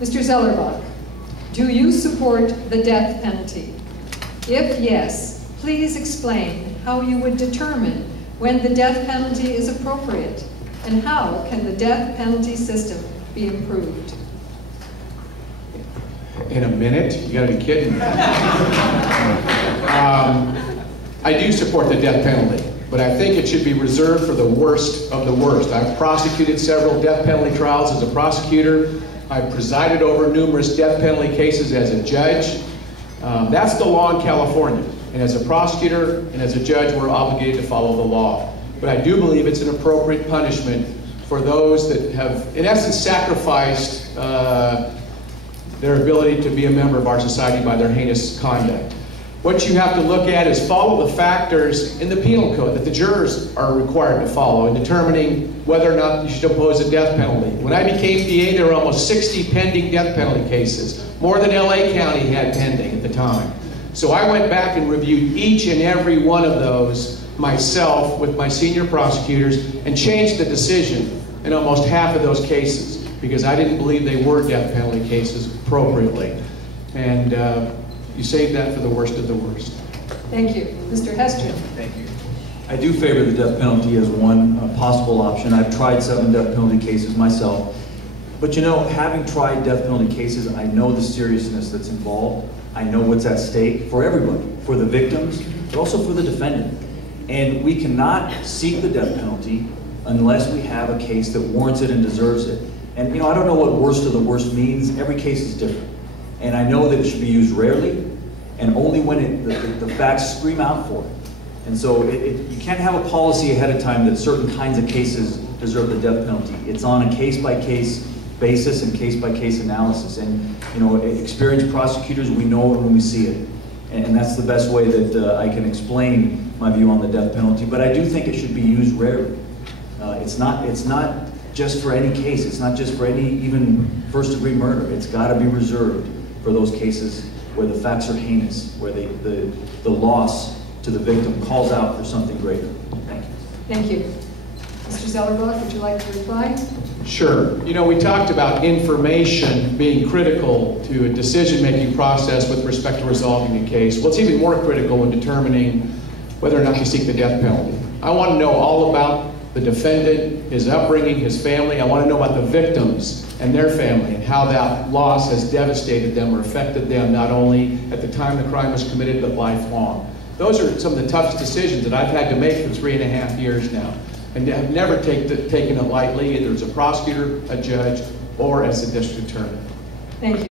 Mr. Zellerbach, do you support the death penalty? If yes, please explain how you would determine when the death penalty is appropriate, and how can the death penalty system be improved? In a minute? You gotta be kidding me. I do support the death penalty, but I think it should be reserved for the worst of the worst. I've prosecuted several death penalty trials as a prosecutor. I've presided over numerous death penalty cases as a judge. That's the law in California. And as a prosecutor and as a judge, we're obligated to follow the law. But I do believe it's an appropriate punishment for those that have, in essence, sacrificed their ability to be a member of our society by their heinous conduct. What you have to look at is follow the factors in the penal code that the jurors are required to follow in determining whether or not you should impose a death penalty. When I became DA, there were almost 60 pending death penalty cases, more than LA County had pending at the time. So I went back and reviewed each and every one of those myself with my senior prosecutors and changed the decision in almost half of those cases because I didn't believe they were death penalty cases appropriately. And you save that for the worst of the worst. Thank you. Mr. Hestron. Thank you. I do favor the death penalty as one possible option. I've tried 7 death penalty cases myself. But you know, having tried death penalty cases, I know the seriousness that's involved. I know what's at stake for everybody, for the victims, but also for the defendant. And we cannot seek the death penalty unless we have a case that warrants it and deserves it. And you know, I don't know what worst of the worst means. Every case is different. And I know that it should be used rarely and only when the facts scream out for it. And so you can't have a policy ahead of time that certain kinds of cases deserve the death penalty. It's on a case-by-case basis and case-by-case analysis. And you know, experienced prosecutors, we know it when we see it. And that's the best way that I can explain my view on the death penalty. But I do think it should be used rarely. It's not just for any case. It's not just for any even first-degree murder. It's got to be reserved for those cases where the facts are heinous, where the loss to the victim calls out for something greater. Thank you. Thank you. Mr. Zellerbach, would you like to reply? Sure. You know, we talked about information being critical to a decision-making process with respect to resolving a case. Well, it's even more critical in determining whether or not you seek the death penalty. I want to know all about the defendant, his upbringing, his family. I want to know about the victims and their family and how that loss has devastated them or affected them not only at the time the crime was committed, but lifelong. Those are some of the toughest decisions that I've had to make for 3.5 years now. And I've never taken it lightly, either as a prosecutor, a judge, or as a district attorney. Thank you.